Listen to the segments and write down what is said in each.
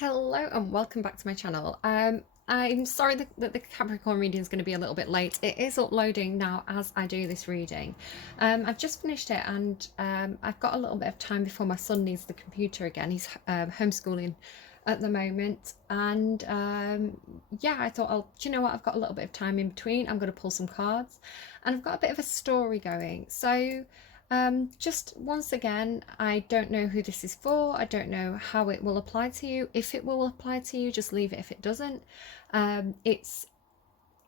Hello and welcome back to my channel. I'm sorry that the Capricorn reading is going to be a little bit late. It is uploading now as I do this reading. I've just finished it and I've got a little bit of time before my son needs the computer again. He's homeschooling at the moment, and yeah, I thought, do you know what, I've got a little bit of time in between. I'm going to pull some cards and I've got a bit of a story going. So just once again, I don't know who this is for. I don't know how it will apply to you. If it will apply to you, just leave it. If it doesn't, it's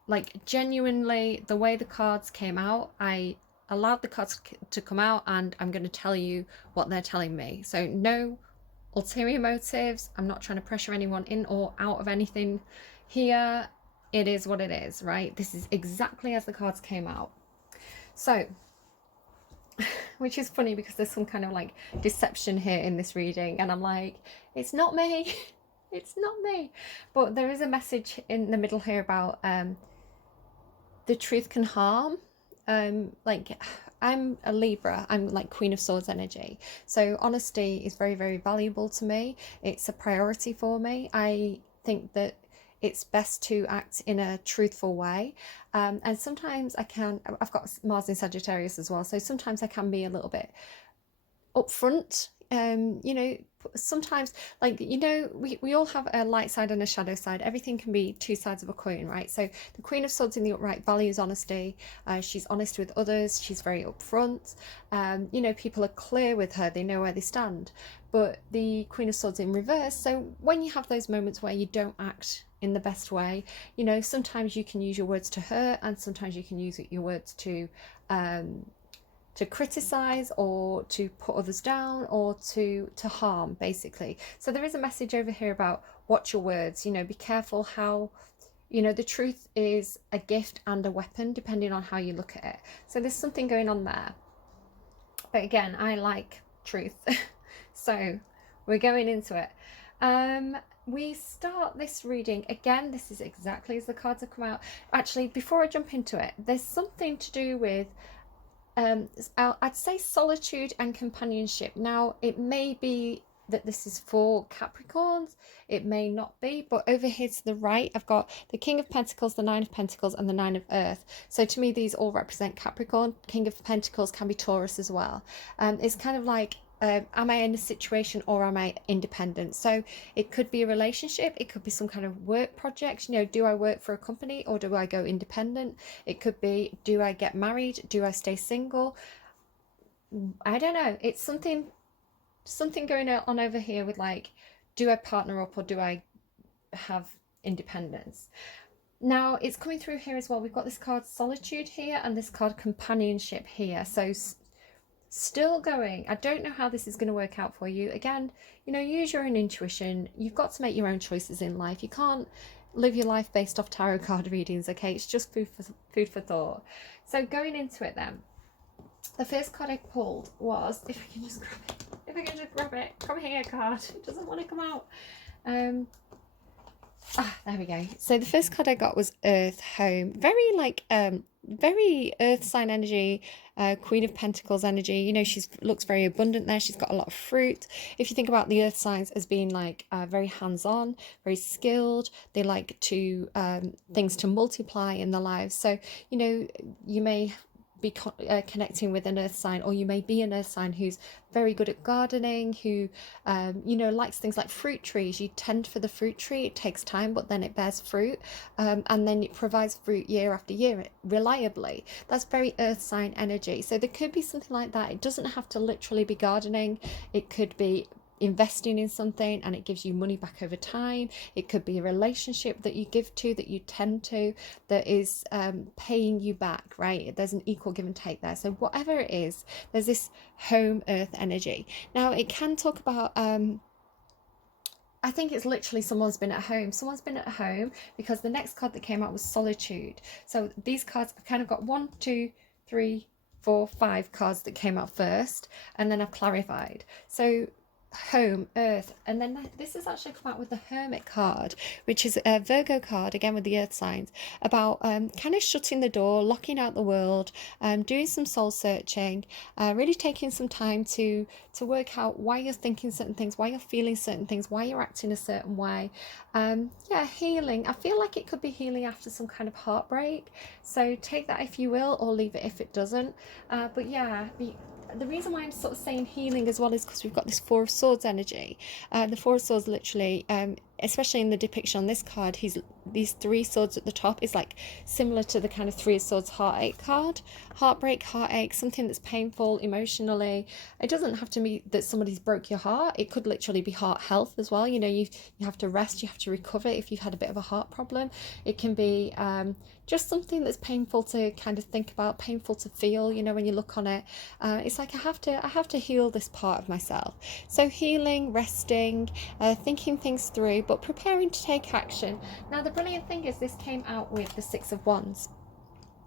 like genuinely the way the cards came out. I allowed the cards to come out and I'm going to tell you what they're telling me. So no ulterior motives. I'm not trying to pressure anyone in or out of anything here. It is what it is, right? This is exactly as the cards came out. So which is funny because there's some kind of like deception here in this reading and I'm like, it's not me. It's not me. But there is a message in the middle here about the truth can harm. Like, I'm a Libra, I'm like Queen of Swords energy, so honesty is very, very valuable to me. It's a priority for me. I think that it's best to act in a truthful way, and sometimes I've got Mars in Sagittarius as well, so sometimes I can be a little bit upfront. You know, sometimes, like, you know, we all have a light side and a shadow side. Everything can be two sides of a coin, right? So the Queen of Swords in the upright values honesty. She's honest with others. She's very upfront. You know, people are clear with her. They know where they stand. But the Queen of Swords in reverse, so when you have those moments where you don't act in the best way, you know, sometimes you can use your words to hurt and sometimes you can use your words to criticize or to put others down or to harm, basically. So there is a message over here about watch your words. You know, be careful how, you know, the truth is a gift and a weapon depending on how you look at it. So there's something going on there, but again, I like truth. So we're going into it. We start this reading again. This is exactly as the cards have come out. Actually, before I jump into it, there's something to do with I'd say solitude and companionship. Now, it may be that this is for Capricorns, it may not be, but over here to the right, I've got the King of Pentacles, the Nine of Pentacles, and the Nine of Earth. So to me, these all represent Capricorn. King of Pentacles can be Taurus as well. It's kind of like, am I in a situation or am I independent? So it could be a relationship, it could be some kind of work project. You know, do I work for a company or do I go independent? It could be, do I get married? Do I stay single? I don't know. It's something going on over here with, like, do I partner up or do I have independence? Now it's coming through here as well. We've got this card solitude here and this card companionship here. So still going. I don't know how this is going to work out for you. Again, you know, use your own intuition. You've got to make your own choices in life. You can't live your life based off tarot card readings, okay? It's just food for thought. So going into it then, the first card I pulled was, if I can just grab it, come here card. It doesn't want to come out. There we go. So the first card I got was Earth, Home. Very like very earth sign energy, Queen of Pentacles energy. You know, she's looks very abundant there. She's got a lot of fruit. If you think about the earth signs as being like very hands-on, very skilled, they like to things to multiply in their lives. So, you know, you may be connecting with an earth sign, or you may be an earth sign who's very good at gardening, who you know, likes things like fruit trees. You tend for the fruit tree. It takes time, but then it bears fruit, and then it provides fruit year after year reliably. That's very earth sign energy. So there could be something like that. It doesn't have to literally be gardening. It could be investing in something and it gives you money back over time. It could be a relationship that you give to, that you tend to, that is paying you back, right? There's an equal give and take there. So whatever it is, there's this home earth energy. Now it can talk about I think it's literally someone's been at home. Someone's been at home, because the next card that came out was solitude. So these cards, I've kind of got 1, 2, 3, 4, 5 cards that came out first, and then I've clarified. So home, earth, and then this has actually come out with the Hermit card, which is a Virgo card, again with the earth signs, about kind of shutting the door, locking out the world, doing some soul searching, really taking some time to work out why you're thinking certain things, why you're feeling certain things, why you're acting a certain way. Yeah, healing. I feel like it could be healing after some kind of heartbreak, so take that if you will, or leave it if it doesn't. But yeah, the reason why I'm sort of saying healing as well is because we've got this Four of Swords energy. The Four of Swords literally, especially in the depiction on this card, these three swords at the top is like similar to the kind of Three of Swords heartache card. Heartbreak, heartache, something that's painful emotionally. It doesn't have to be that somebody's broke your heart. It could literally be heart health as well. You know, you have to rest, you have to recover if you've had a bit of a heart problem. It can be just something that's painful to kind of think about, painful to feel, you know, when you look on it. It's like I have to heal this part of myself. So healing, resting, thinking things through, but preparing to take action. Now the brilliant thing is this came out with the Six of Wands,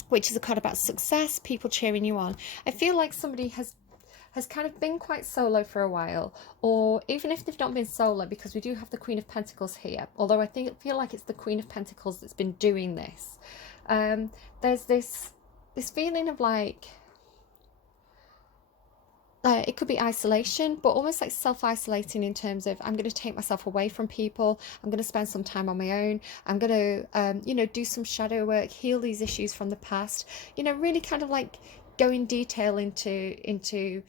which is a card about success, people cheering you on. I feel like somebody has kind of been quite solo for a while, or even if they've not been solo, because we do have the Queen of Pentacles here, although I feel like it's the Queen of Pentacles that's been doing this. There's this feeling of like, it could be isolation, but almost like self-isolating in terms of I'm going to take myself away from people, I'm going to spend some time on my own, I'm going to you know, do some shadow work, heal these issues from the past, you know, really kind of like go in detail into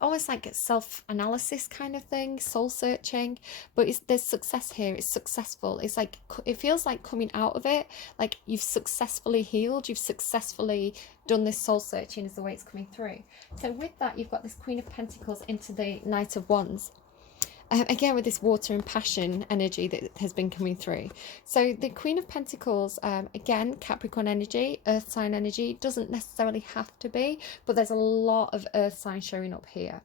almost like self-analysis kind of thing, soul searching. But there's success here, it's successful, it's like it feels like coming out of it, like you've successfully healed, you've successfully done this soul searching is the way it's coming through. So with that, you've got this Queen of Pentacles into the Knight of Wands. Again with this water and passion energy that has been coming through. So the Queen of Pentacles, again, Capricorn energy, earth sign energy, doesn't necessarily have to be, but there's a lot of earth signs showing up here.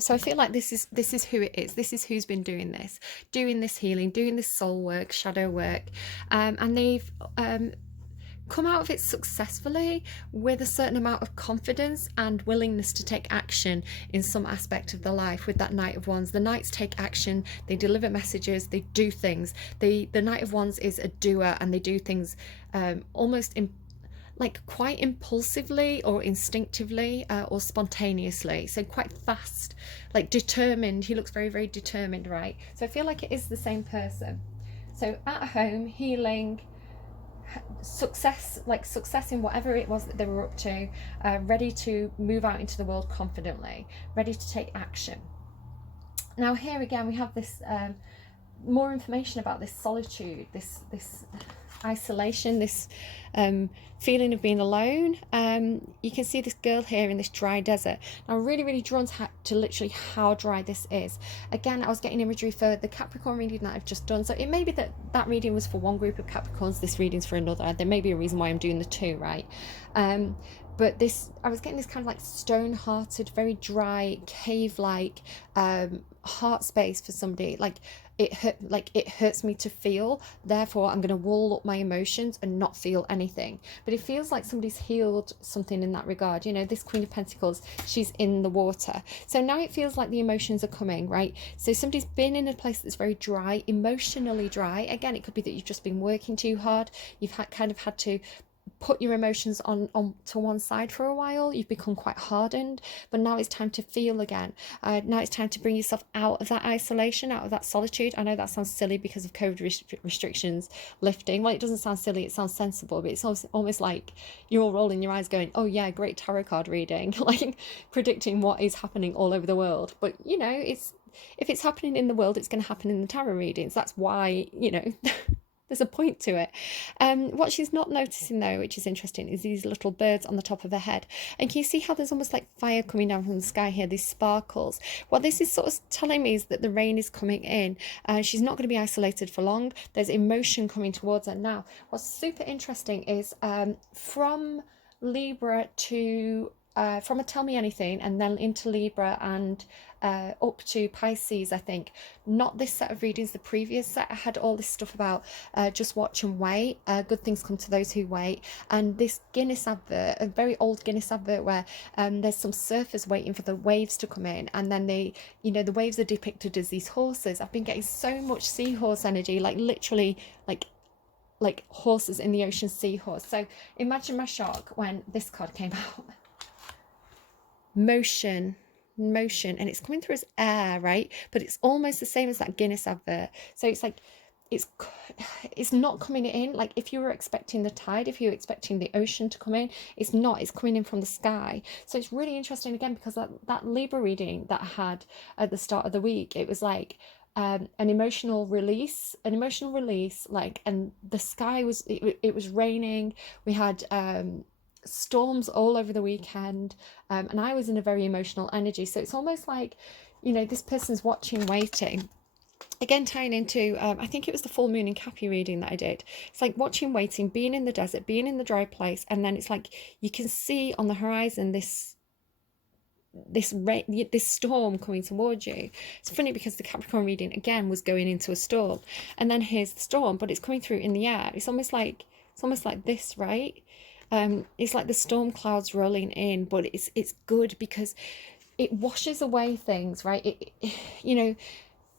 So I feel like this is who it is. This is who's been doing this healing, doing this soul work, shadow work, and they've come out of it successfully with a certain amount of confidence and willingness to take action in some aspect of their life. With that Knight of Wands, the Knights take action, they deliver messages, they do things. The Knight of Wands is a doer, and they do things almost like quite impulsively or instinctively or spontaneously, so quite fast, like determined. He looks very, very determined, right? So I feel like it is the same person. So at home, healing, success, like success in whatever it was that they were up to, ready to move out into the world confidently, ready to take action. Now here again we have this more information about this solitude, this isolation, this feeling of being alone. You can see this girl here in this dry desert. Now I'm really drawn to literally how dry this is. Again, I was getting imagery for the Capricorn reading that I've just done, so it may be that reading was for one group of Capricorns, this reading's for another. There may be a reason why I'm doing the two, right? But I was getting this kind of like stone-hearted, very dry, cave-like heart space for somebody. Like it hurts me to feel, therefore I'm going to wall up my emotions and not feel anything. But it feels like somebody's healed something in that regard. You know, this Queen of Pentacles, she's in the water, so now it feels like the emotions are coming, right? So somebody's been in a place that's very dry, emotionally dry. Again, it could be that you've just been working too hard, you've kind of had to put your emotions on to one side for a while, you've become quite hardened, but now it's time to feel again. Now it's time to bring yourself out of that isolation, out of that solitude. I know that sounds silly because of COVID restrictions lifting. Well, it doesn't sound silly, it sounds sensible, but it's almost like you're all rolling your eyes going, oh yeah, great tarot card reading, like predicting what is happening all over the world. But you know, if it's happening in the world, it's going to happen in the tarot readings. That's why, you know, there's a point to it. What she's not noticing though, which is interesting, is these little birds on the top of her head. And can you see how there's almost like fire coming down from the sky here, these sparkles? What this is sort of telling me is that the rain is coming in. She's not going to be isolated for long. There's emotion coming towards her. Now, what's super interesting is from Libra to from a Tell Me Anything, and then into Libra and up to Pisces, I think. Not this set of readings, the previous set I had all this stuff about just watch and wait, good things come to those who wait, and this Guinness advert, a very old Guinness advert, where there's some surfers waiting for the waves to come in, and then they, you know, the waves are depicted as these horses. I've been getting so much seahorse energy, like literally like horses in the ocean, seahorse. So imagine my shock when this card came out. Motion, and it's coming through as air, right? But it's almost the same as that Guinness advert. So it's like it's not coming in like if you were expecting the tide, if you were expecting the ocean to come in. It's not, it's coming in from the sky. So it's really interesting, again, because that Libra reading that I had at the start of the week, it was like an emotional release, like, and the sky was, it was raining. We had storms all over the weekend, and I was in a very emotional energy. So it's almost like, you know, this person's watching, waiting. Again, tying into, I think it was the full moon and Cappy reading that I did. It's like watching, waiting, being in the desert, being in the dry place, and then it's like you can see on the horizon this storm coming towards you. It's funny because the Capricorn reading again was going into a storm, and then here's the storm, but it's coming through in the air. It's almost like this, right? It's like the storm clouds rolling in, but it's good because it washes away things, right? You know,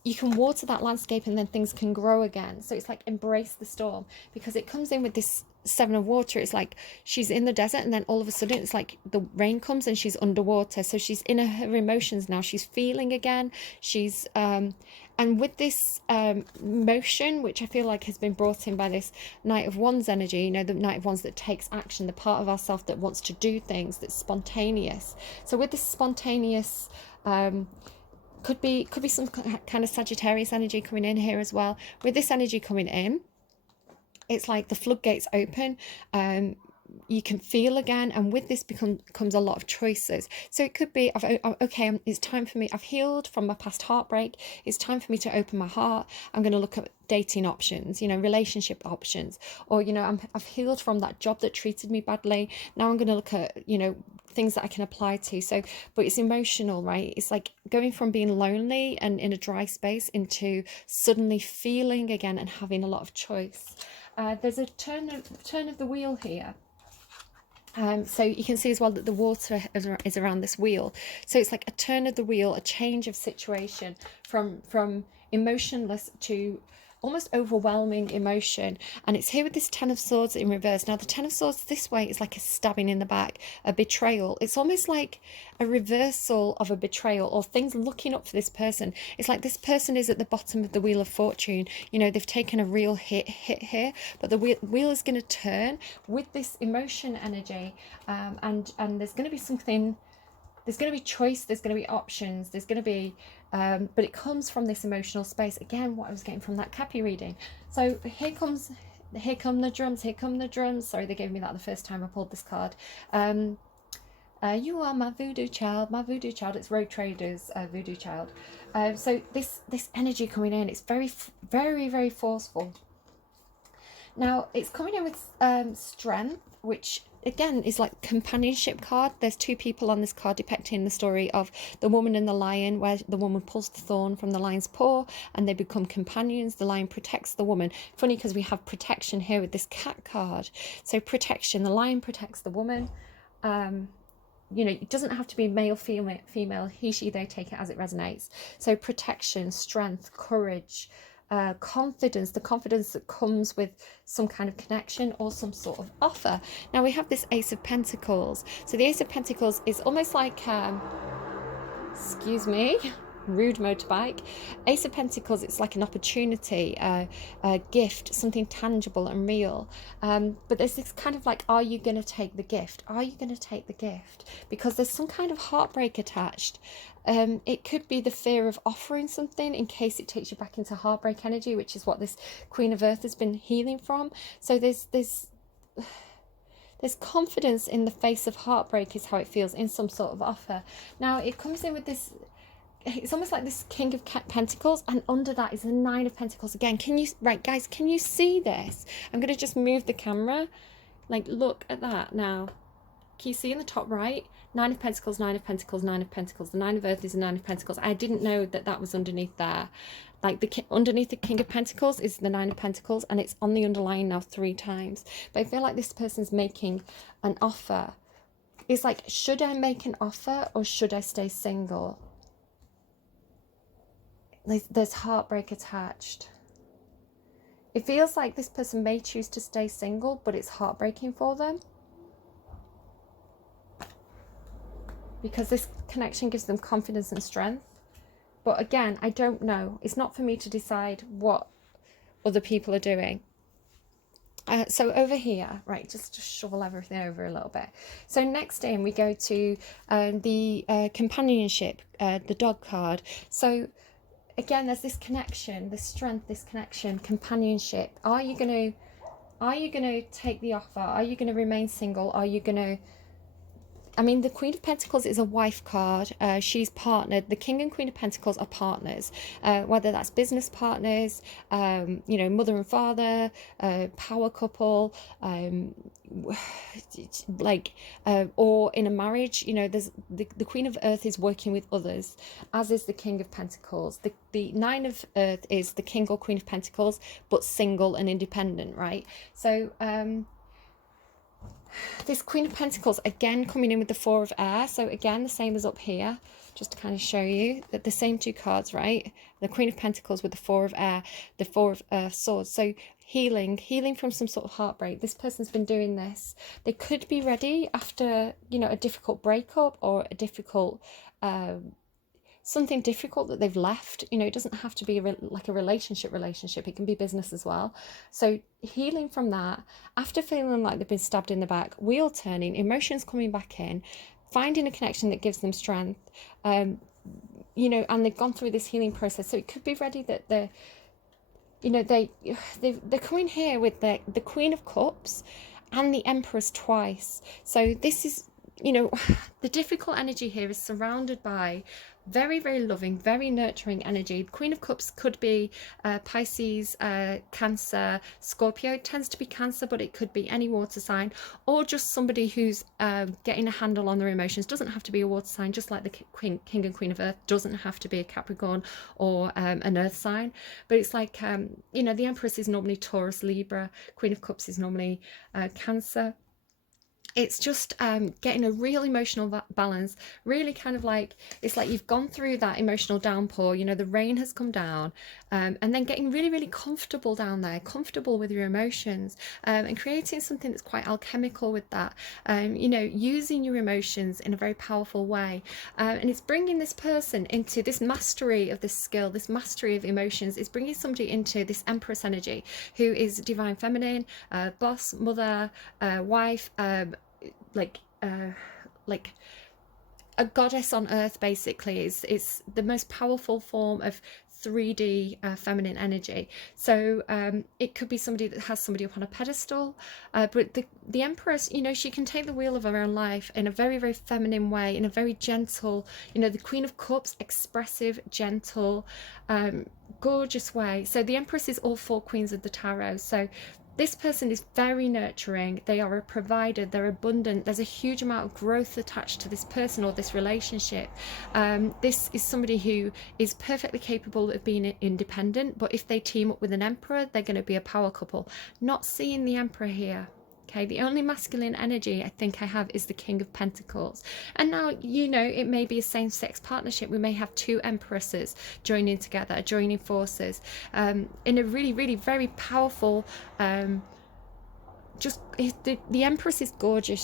you can water that landscape and then things can grow again. So it's like embrace the storm, because it comes in with this Seven of Water. It's like she's in the desert, and then all of a sudden it's like the rain comes and she's underwater. So she's in her emotions now. She's feeling again. She's and with this motion, which I feel like has been brought in by this Knight of Wands energy, you know, the Knight of Wands that takes action, the part of ourselves that wants to do things, that's spontaneous. So with this spontaneous could be some kind of Sagittarius energy coming in here as well. With this energy coming in, it's like the floodgates open. You can feel again, and with this comes a lot of choices. So it could be, okay, it's time for me, I've healed from my past heartbreak, it's time for me to open my heart. I'm going to look at dating options, you know, relationship options, or, you know, I've healed from that job that treated me badly. Now I'm going to look at, you know, things that I can apply to. So, but it's emotional, right? It's like going from being lonely and in a dry space into suddenly feeling again and having a lot of choice. There's a turn of the wheel here. So you can see as well that the water is around this wheel. So it's like a turn of the wheel, a change of situation from emotionless to almost overwhelming emotion. And it's here with this Ten of Swords in reverse. Now the Ten of Swords this way is like a stabbing in the back, a betrayal. It's almost like a reversal of a betrayal, or things looking up for this person. It's like this person is at the bottom of the Wheel of Fortune. You know, they've taken a real hit here, but the wheel is going to turn with this emotion energy, and there's going to be something. There's going to be choice, there's going to be options, there's going to be, but it comes from this emotional space. Again, what I was getting from that Cappy reading. So here come the drums. Sorry, they gave me that the first time I pulled this card. You are my voodoo child, It's Road Traders, voodoo child. So this energy coming in, it's very, very, very forceful. Now it's coming in with strength, which again is like companionship card. There's two people on this card depicting the story of the woman and the lion, where the woman pulls the thorn from the lion's paw and they become companions. The lion protects the woman. Funny because we have protection here with this cat card. So protection, the lion protects the woman. You know, it doesn't have to be male, female, he, she, they, take it as it resonates. So protection, strength, courage, confidence, the confidence that comes with some kind of connection or some sort of offer. Now we have this Ace of Pentacles. So the Ace of Pentacles is almost like, excuse me, rude motorbike. Ace of Pentacles, it's like an opportunity, a gift, something tangible and real. But there's this kind of like, are you going to take the gift? Are you going to take the gift? Because there's some kind of heartbreak attached. It could be the fear of offering something in case it takes you back into heartbreak energy, which is what this Queen of Earth has been healing from. So there's confidence in the face of heartbreak is how it feels, in some sort of offer. Now it comes in with this, it's almost like this King of Pentacles, and under that is the Nine of Pentacles again. Right guys, can you see this? I'm going to just move the camera, like look at that now. Can you see in the top right? Nine of Pentacles, Nine of Pentacles, Nine of Pentacles. The Nine of Earth is the Nine of Pentacles. I didn't know that that was underneath there. Like underneath the King of Pentacles is the Nine of Pentacles, and it's on the underline now 3 times. But I feel like this person's making an offer. It's like, should I make an offer or should I stay single? There's heartbreak attached. It feels like this person may choose to stay single, but it's heartbreaking for them. Because this connection gives them confidence and strength. But again, I don't know. It's not for me to decide what other people are doing. So over here, right, just to shovel everything over a little bit. So next in we go to the companionship, the dog card. So again, there's this connection, this strength, this connection, companionship. Are you gonna take the offer? Are you gonna remain single? Are you gonna... I mean, the Queen of Pentacles is a wife card. She's partnered. The King and Queen of Pentacles are partners, whether that's business partners, you know, mother and father, power couple, or in a marriage. You know, there's the Queen of Earth is working with others, as is the King of Pentacles. The Nine of Earth is the King or Queen of Pentacles, but single and independent, right? So, this Queen of Pentacles, again, coming in with the Four of Air. So again, the same as up here, just to kind of show you that the same 2 cards, right? The Queen of Pentacles with the Four of Air, the Four of Swords. So healing from some sort of heartbreak. This person's been doing this. They could be ready after, you know, a difficult breakup or a difficult... something difficult that they've left. You know, it doesn't have to be like a relationship. It can be business as well. So healing from that, after feeling like they've been stabbed in the back, wheel turning, emotions coming back in, finding a connection that gives them strength, you know, and they've gone through this healing process. So it could be ready that they're, you know, they're coming here with the Queen of Cups and the Empress twice. So this is, you know, the difficult energy here is surrounded by very, very loving, very nurturing energy. The Queen of Cups could be Pisces, Cancer, Scorpio. It tends to be Cancer, but it could be any water sign, or just somebody who's getting a handle on their emotions. Doesn't have to be a water sign, just like the King and Queen of Earth doesn't have to be a Capricorn or an Earth sign. But it's like, you know, the Empress is normally Taurus, Libra. Queen of Cups is normally Cancer. It's just getting a real emotional balance, really kind of like, it's like you've gone through that emotional downpour, you know, the rain has come down, and then getting really, really comfortable down there, comfortable with your emotions, and creating something that's quite alchemical with that, you know, using your emotions in a very powerful way. And it's bringing this person into this mastery of this skill, this mastery of emotions. It's bringing somebody into this Empress energy, who is divine feminine, boss, mother, wife, like a goddess on earth. Basically, it's the most powerful form of 3D feminine energy. So it could be somebody that has somebody up on a pedestal, but the Empress, you know, she can take the wheel of her own life in a very, very feminine way, in a very gentle, you know, the Queen of Cups, expressive, gentle, gorgeous way. So the Empress is all 4 queens of the tarot. So this person is very nurturing. They are a provider. They're abundant. There's a huge amount of growth attached to this person or this relationship. This is somebody who is perfectly capable of being independent, but if they team up with an Emperor, they're going to be a power couple. Not seeing the Emperor here. Okay, the only masculine energy I think I have is the King of Pentacles. And now, you know, it may be a same-sex partnership. We may have 2 empresses joining together, joining forces, in a really, really very powerful, the Empress is gorgeous.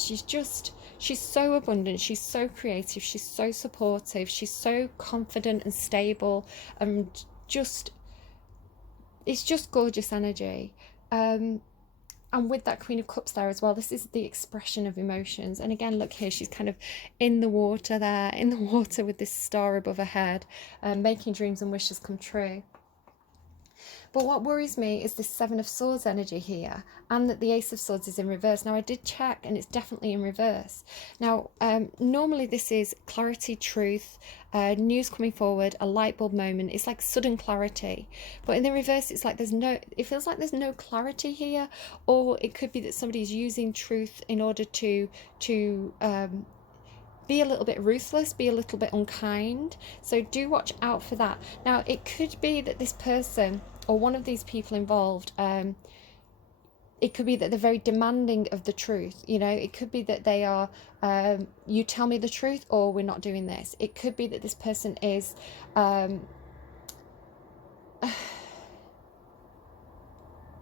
She's so abundant. She's so creative. She's so supportive. She's so confident and stable, and it's just gorgeous energy. And with that Queen of Cups there as well, this is the expression of emotions. And again, look here, she's kind of in the water there, in the water with this star above her head, making dreams and wishes come true. But what worries me is this 7 of Swords energy here, and that the Ace of Swords is in reverse. Now, I did check, and it's definitely in reverse. Now, normally this is clarity, truth, news coming forward, a light bulb moment. It's like sudden clarity. But in the reverse, it's like it feels like there's no clarity here. Or it could be that somebody's using truth in order to be a little bit ruthless, be a little bit unkind. So do watch out for that. Now, it could be that this person or one of these people involved, it could be that they're very demanding of the truth. You know, it could be that they are, you tell me the truth or we're not doing this. It could be that this person is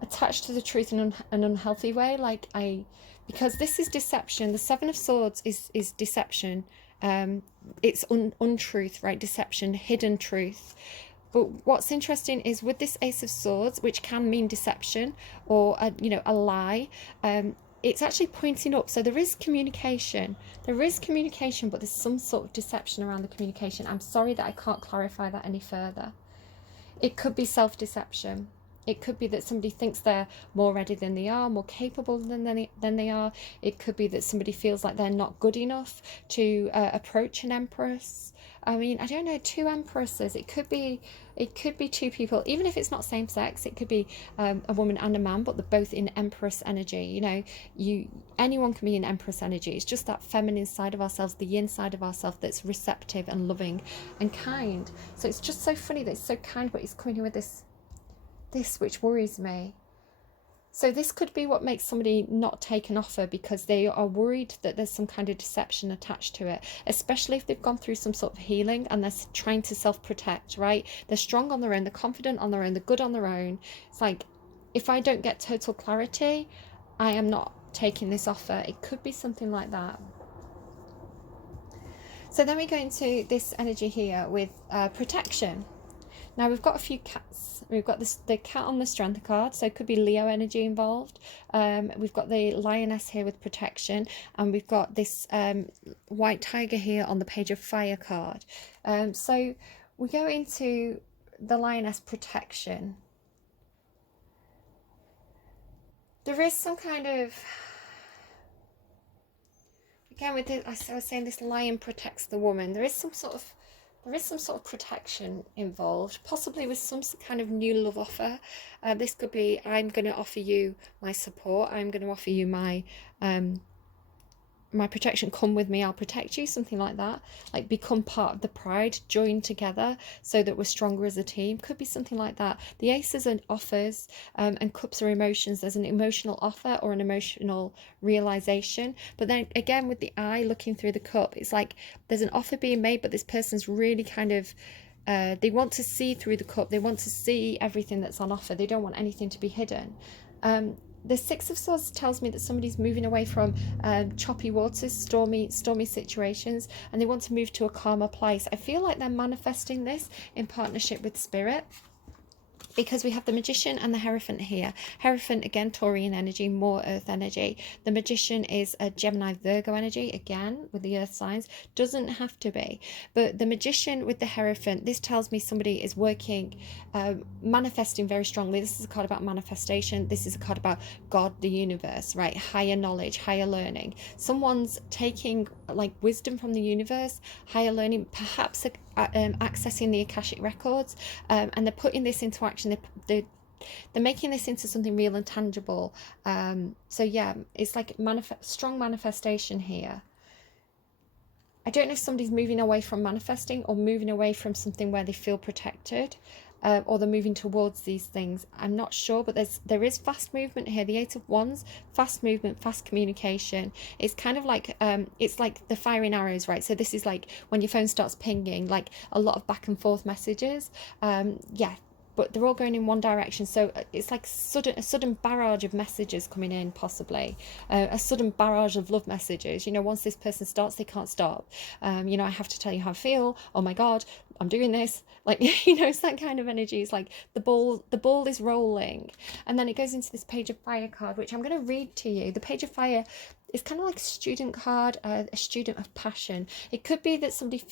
attached to the truth in an unhealthy way. Because this is deception. The Seven of Swords is deception. It's untruth, right? Deception, hidden truth. But what's interesting is with this Ace of Swords, which can mean deception or a lie, it's actually pointing up. So there is communication. There is communication, but there's some sort of deception around the communication. I'm sorry that I can't clarify that any further. It could be self-deception. It could be that somebody thinks they're more ready than they are, more capable than they are. It could be that somebody feels like they're not good enough to approach an empress. I mean, I don't know, two empresses. It could be two people, even if it's not same sex. It could be a woman and a man, but they're both in empress energy. You know, anyone can be in empress energy. It's just that feminine side of ourselves, the yin side of ourselves, that's receptive and loving and kind. So it's just so funny that it's so kind, but it's coming here with this which worries me. So this could be what makes somebody not take an offer, because they are worried that there's some kind of deception attached to it, especially if they've gone through some sort of healing and they're trying to self-protect, right? They're strong on their own, they're confident on their own, they're good on their own. It's like, if I don't get total clarity, I am not taking this offer. It could be something like that. So then we go into this energy here with protection. Now we've got a few cats. We've got the cat on the Strength card, so it could be Leo energy involved. We've got the Lioness here with protection, and we've got this white tiger here on the Page of Fire card. So we go into the Lioness protection. There is some kind of, again with this, I was saying this lion protects the woman. There is some sort of protection involved, possibly with some kind of new love offer. This could be, I'm going to offer you my support. I'm going to offer you my protection. Come with me, I'll protect you. Something like that. Like become part of the pride, join together so that we're stronger as a team. Could be something like that. The aces are offers, and cups are emotions. There's an emotional offer or an emotional realization. But then again, with the eye looking through the cup, it's like there's an offer being made, but this person's really kind of they want to see through the cup. They want to see everything that's on offer. They don't want anything to be hidden. The Six of Swords tells me that somebody's moving away from choppy waters, stormy situations, and they want to move to a calmer place. I feel like they're manifesting this in partnership with Spirit, because we have the Magician and the Hierophant here. Hierophant, again, Taurian energy, more earth energy. The Magician is a Gemini Virgo energy, again, with the earth signs. Doesn't have to be. But the Magician with the Hierophant, this tells me somebody is working, manifesting very strongly. This is a card about manifestation. This is a card about God, the universe, right? Higher knowledge, higher learning. Someone's taking like wisdom from the universe, higher learning, perhaps accessing the Akashic records, and they're putting this into action. They're making this into something real and tangible. So yeah, it's like strong manifestation here. I don't know if somebody's moving away from manifesting or moving away from something where they feel protected, or they're moving towards these things. I'm not sure, but there is fast movement here. The Eight of Wands, fast movement, fast communication. It's kind of like it's like the firing arrows, right? So this is like when your phone starts pinging, like a lot of back and forth messages. Yeah, but they're all going in one direction. So it's like a sudden barrage of messages coming in, possibly a sudden barrage of love messages. You know, once this person starts, they can't stop. You know, I have to tell you how I feel. Oh my God, I'm doing this. Like, you know, it's that kind of energy. It's like the ball is rolling. And then it goes into this Page of Fire card, which I'm going to read to you. The Page of Fire is kind of like a student card, a student of passion. It could be that somebody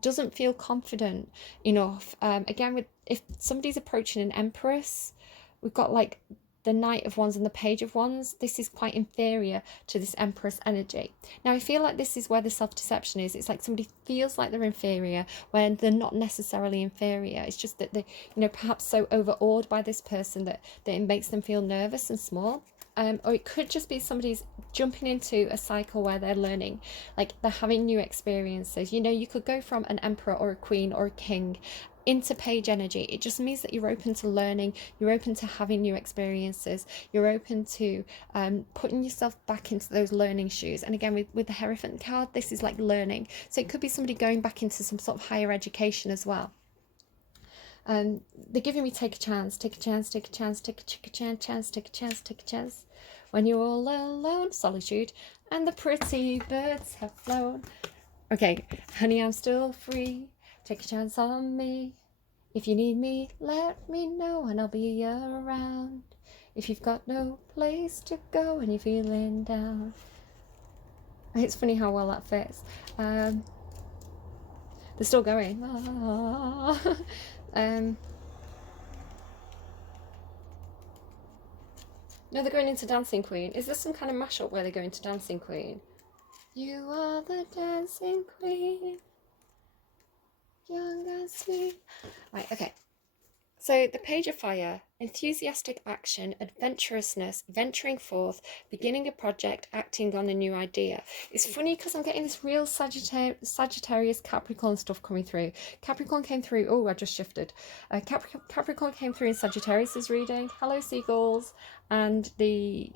doesn't feel confident enough. Again, if somebody's approaching an Empress, we've got like the Knight of Wands and the Page of Wands. This is quite inferior to this Empress energy. Now, I feel like this is where the self-deception is. It's like somebody feels like they're inferior when they're not necessarily inferior. It's just that they, you know, perhaps so overawed by this person that it makes them feel nervous and small. Or it could just be somebody's jumping into a cycle where they're learning, like they're having new experiences. You know, you could go from an emperor or a queen or a king into page energy. It just means that you're open to learning, you're open to having new experiences, you're open to putting yourself back into those learning shoes. And again, with the Hierophant card, this is like learning. So it could be somebody going back into some sort of higher education as well. They're giving me take a chance, take a chance, take a chance, take a chance, take a chance, take a chance. When you're all alone, solitude, and the pretty birds have flown. Okay, honey, I'm still free. Take a chance on me. If you need me, let me know and I'll be around. If you've got no place to go and you're feeling down. It's funny how well that fits. They're still going. No, they're going into Dancing Queen. Is this some kind of mashup where they go into Dancing Queen? You are the Dancing Queen. Young and sweet. Right, okay. So the Page of Fire, enthusiastic action, adventurousness, venturing forth, beginning a project, acting on a new idea. It's funny because I'm getting this real Sagittarius Capricorn stuff coming through. Capricorn came through. Oh, I just shifted. Capricorn came through in Sagittarius's reading. Hello, seagulls. And the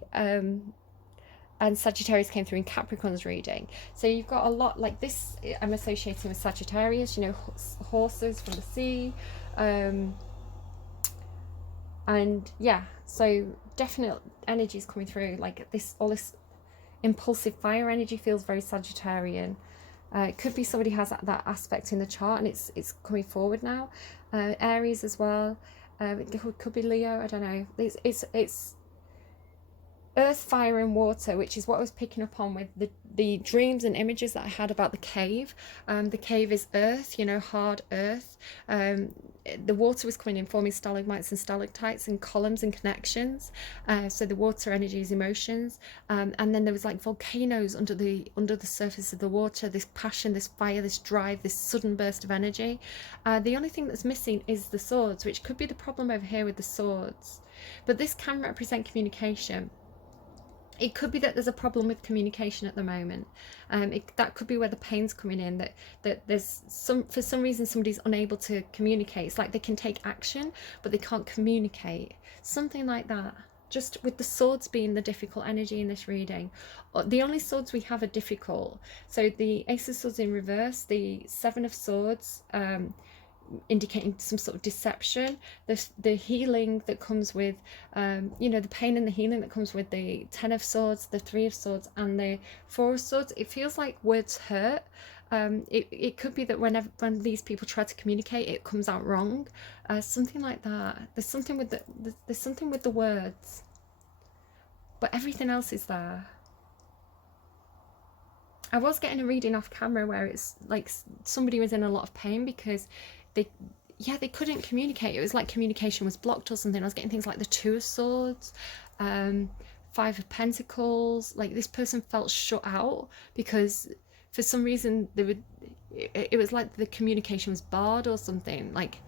and Sagittarius came through in Capricorn's reading. So you've got a lot like this. I'm associating with Sagittarius, you know, horses from the sea. And yeah, so definite energy is coming through. Like this, all this impulsive fire energy feels very Sagittarian. It could be somebody has that aspect in the chart and it's coming forward now. Aries as well. It could be Leo, I don't know. It's earth, fire and water, which is what I was picking up on with the dreams and images that I had about the cave. The cave is earth, you know, hard earth. The water was coming in, forming stalagmites and stalactites and columns and connections. So the water energy is emotions. And then there was like volcanoes under the surface of the water, this passion, this fire, this drive, this sudden burst of energy. The only thing that's missing is the swords, which could be the problem over here with the swords. But this can represent communication. It could be that there's a problem with communication at the moment. That could be where the pain's coming in, that there's for some reason somebody's unable to communicate. It's like they can take action, but they can't communicate. Something like that. Just with the swords being the difficult energy in this reading. The only swords we have are difficult. So the Ace of Swords in reverse, the Seven of Swords, indicating some sort of deception, the healing that comes with you know, the pain and the healing that comes with the Ten of Swords, the Three of Swords and the Four of Swords. It feels like words hurt. It could be that when these people try to communicate, it comes out wrong, something like that. There's something with the words, but everything else is there. I was getting a reading off camera where it's like somebody was in a lot of pain because they couldn't communicate. It was like communication was blocked or something. I was getting things like the Two of Swords, Five of Pentacles. Like this person felt shut out because for some reason it was like the communication was barred or something. Like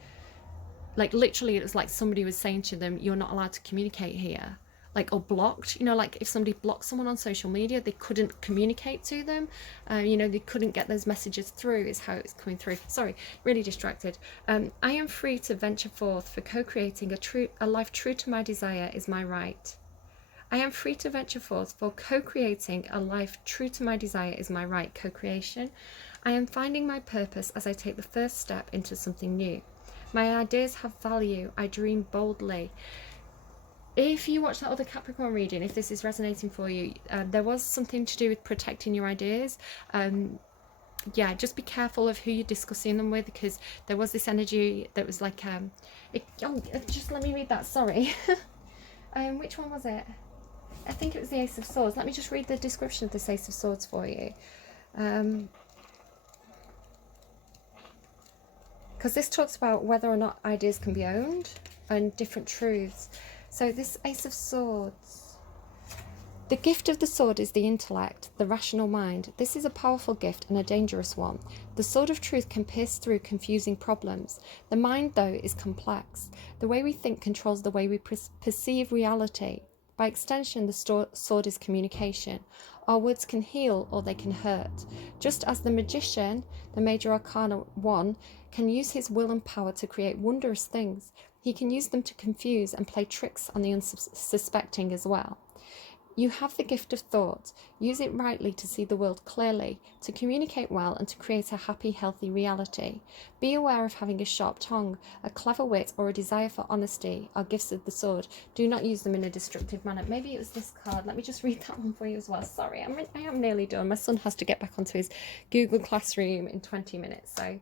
literally it was like somebody was saying to them, you're not allowed to communicate here. Like, or blocked, you know, like if somebody blocked someone on social media, they couldn't communicate to them, you know, they couldn't get those messages through, is how it's coming through. Sorry, really distracted. I am free to venture forth, for co-creating a life true to my desire is my right. I am free to venture forth, for co-creating a life true to my desire is my right. Co-creation. I am finding my purpose as I take the first step into something new. My ideas have value. I dream boldly. If you watch that other Capricorn reading, if this is resonating for you, there was something to do with protecting your ideas. Yeah, just be careful of who you're discussing them with, because there was this energy that was like, just let me read that, sorry. Which one was it? I think it was the Ace of Swords. Let me just read the description of this Ace of Swords for you. Because this talks about whether or not ideas can be owned and different truths. So this Ace of Swords, the gift of the sword is the intellect, the rational mind. This is a powerful gift and a dangerous one. The sword of truth can pierce through confusing problems. The mind, though, is complex. The way we think controls the way we perceive reality. By extension, the sword is communication. Our words can heal or they can hurt. Just as the magician, the Major Arcana 1, can use his will and power to create wondrous things, he can use them to confuse and play tricks on the unsuspecting as well. You have the gift of thought. Use it rightly to see the world clearly, to communicate well, and to create a happy, healthy reality. Be aware of having a sharp tongue, a clever wit, or a desire for honesty are gifts of the sword. Do not use them in a destructive manner. Maybe it was this card. Let me just read that one for you as well. Sorry, I am nearly done. My son has to get back onto his Google Classroom in 20 minutes. So,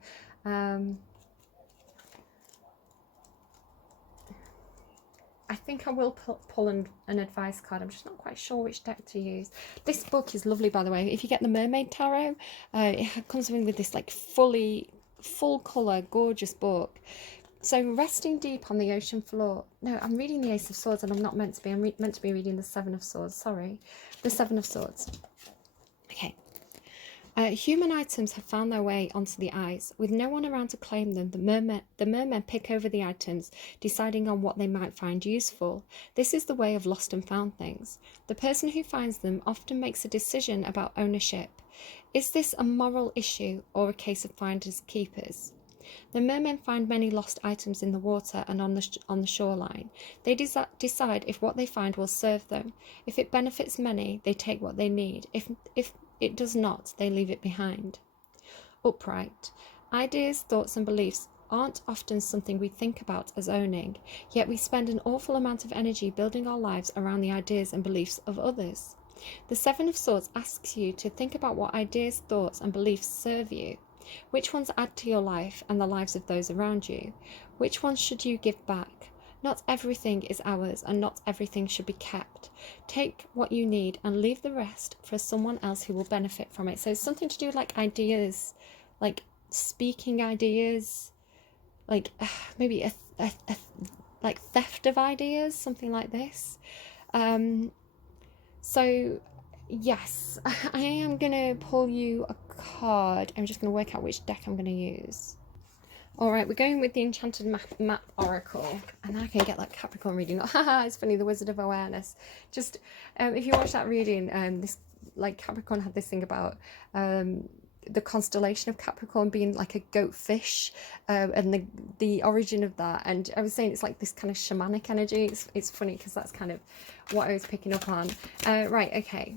I think I will pull an advice card. I'm just not quite sure which deck to use. This book is lovely, by the way. If you get the Mermaid Tarot, it comes in with this like full colour, gorgeous book. So resting deep on the ocean floor. No, I'm reading the Ace of Swords and I'm not meant to be. I'm meant to be reading the Seven of Swords. Sorry. The Seven of Swords. Okay. Human items have found their way onto the ice. With no one around to claim them, the mermen pick over the items, deciding on what they might find useful. This is the way of lost and found things. The person who finds them often makes a decision about ownership. Is this a moral issue or a case of finders keepers? The mermen find many lost items in the water and on the shoreline. They decide if what they find will serve them. If it benefits many, they take what they need. If it does not, they leave it behind. Upright. Ideas, thoughts and beliefs aren't often something we think about as owning, yet we spend an awful amount of energy building our lives around the ideas and beliefs of others. The Seven of Swords asks you to think about what ideas, thoughts and beliefs serve you. Which ones add to your life and the lives of those around you? Which ones should you give back? Not everything is ours and not everything should be kept. Take what you need and leave the rest for someone else who will benefit from it. So it's something to do with like ideas, like speaking ideas, like maybe a like theft of ideas, something like this. So yes, I am going to pull you a card. I'm just going to work out which deck I'm going to use. All right, we're going with the Enchanted Map Oracle, and I can get that Capricorn reading. Haha, it's funny, the Wizard of Awareness. Just if you watch that reading, this like Capricorn had this thing about the constellation of Capricorn being like a goat fish, and the origin of that. And I was saying it's like this kind of shamanic energy. It's funny because that's kind of what I was picking up on. Right, okay.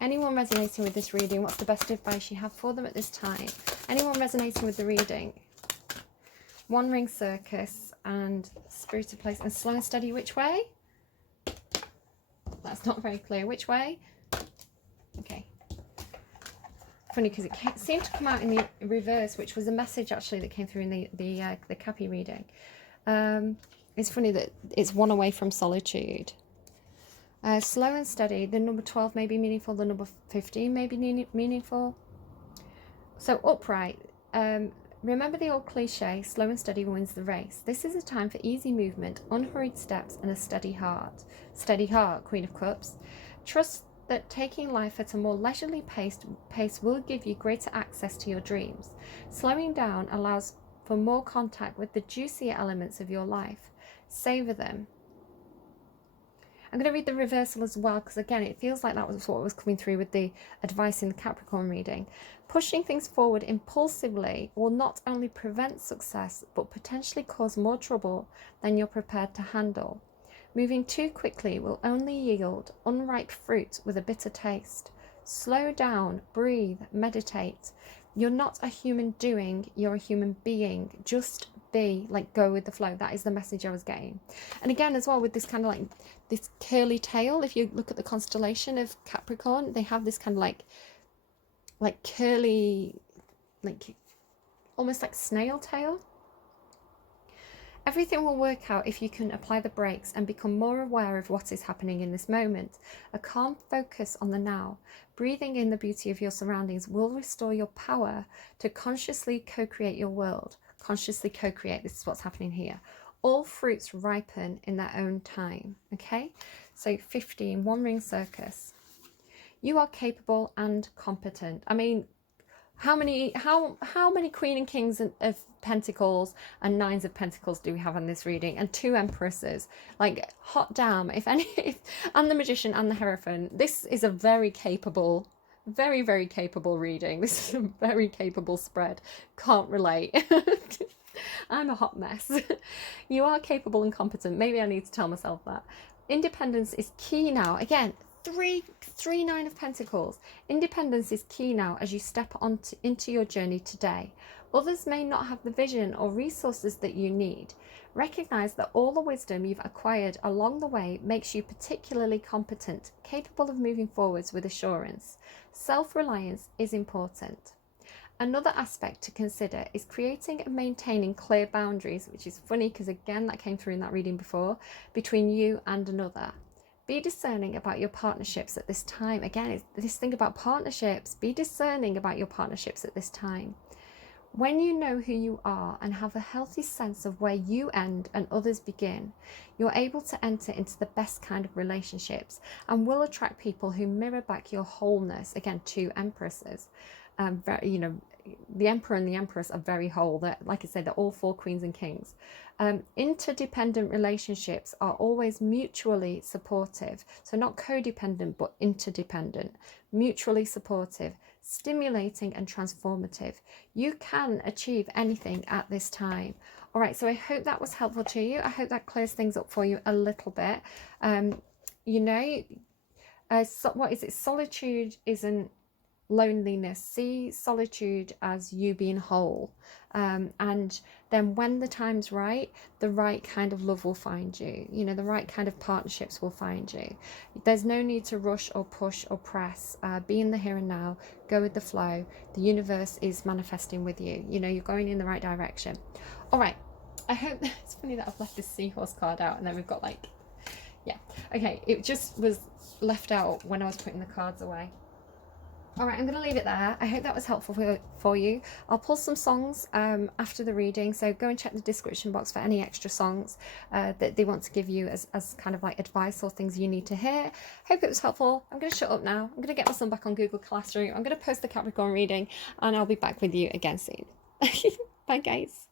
Anyone resonating with this reading, what's the best advice you have for them at this time? Anyone resonating with the reading? One Ring Circus and Spirit of Place and Slow and Steady, which way? That's not very clear. Which way? Okay. Funny because it seemed to come out in the reverse, which was a message actually that came through in the Cappy reading. It's funny that it's one away from solitude. Slow and steady, the number 12 may be meaningful, the number 15 may be meaningful. So upright, remember the old cliche, slow and steady wins the race. This is a time for easy movement, unhurried steps and a steady heart. Steady heart, Queen of Cups. Trust that taking life at a more leisurely pace will give you greater access to your dreams. Slowing down allows for more contact with the juicier elements of your life. Savor them. I'm going to read the reversal as well, because again, it feels like that was what was coming through with the advice in the Capricorn reading. Pushing things forward impulsively will not only prevent success, but potentially cause more trouble than you're prepared to handle. Moving too quickly will only yield unripe fruit with a bitter taste. Slow down, breathe, meditate. You're not a human doing, you're a human being. Just be, like, go with the flow. That is the message I was getting. And again, as well, with this kind of like this curly tail, if you look at the constellation of Capricorn, they have this kind of like curly, like almost like snail tail. Everything will work out if you can apply the brakes and become more aware of what is happening in this moment. A calm focus on the now. Breathing in the beauty of your surroundings will restore your power to consciously co-create your world. Consciously co-create. This is what's happening here. All fruits ripen in their own time. Okay? So 15, One Ring Circus. You are capable and competent. I mean, How many Queen and Kings of Pentacles and Nines of Pentacles do we have in this reading? And 2 Empresses. Like, hot damn, if any, and the Magician and the Hierophant. This is a very capable, very, very capable reading. This is a very capable spread. Can't relate. I'm a hot mess. You are capable and competent. Maybe I need to tell myself that. Independence is key now. Again, three Nine of Pentacles. Independence is key now as you step into your journey today. Others may not have the vision or resources that you need. Recognize that all the wisdom you've acquired along the way makes you particularly competent, capable of moving forwards with assurance. Self-reliance is important. Another aspect to consider is creating and maintaining clear boundaries, which is funny because again that came through in that reading before, between you and another. Be discerning about your partnerships at this time. Again, it's this thing about partnerships. Be discerning about your partnerships at this time. When you know who you are and have a healthy sense of where you end and others begin, you're able to enter into the best kind of relationships and will attract people who mirror back your wholeness. Again, 2 Empresses. You know, the Emperor and the Empress are very whole. They're, like I said, they're all 4 Queens and Kings. Interdependent relationships are always mutually supportive. So not codependent, but interdependent. Mutually supportive, stimulating and transformative. You can achieve anything at this time. All right, so I hope that was helpful to you. I hope that clears things up for you a little bit. You know, what is it? Solitude isn't loneliness. See solitude as you being whole, and then when the time's right, the right kind of love will find you. You know, the right kind of partnerships will find you. There's no need to rush or push or press. Be in the here and now. Go with the flow. The universe is manifesting with you. You know, you're going in the right direction. All right, I hope it's funny that I've left this seahorse card out and then we've got like, yeah, okay, it just was left out when I was putting the cards away. All right, I'm going to leave it there. I hope that was helpful for you. I'll pull some songs after the reading, so go and check the description box for any extra songs that they want to give you as kind of like advice or things you need to hear. Hope it was helpful. I'm going to shut up now. I'm going to get my son back on Google Classroom. I'm going to post the Capricorn reading, and I'll be back with you again soon. Bye, guys.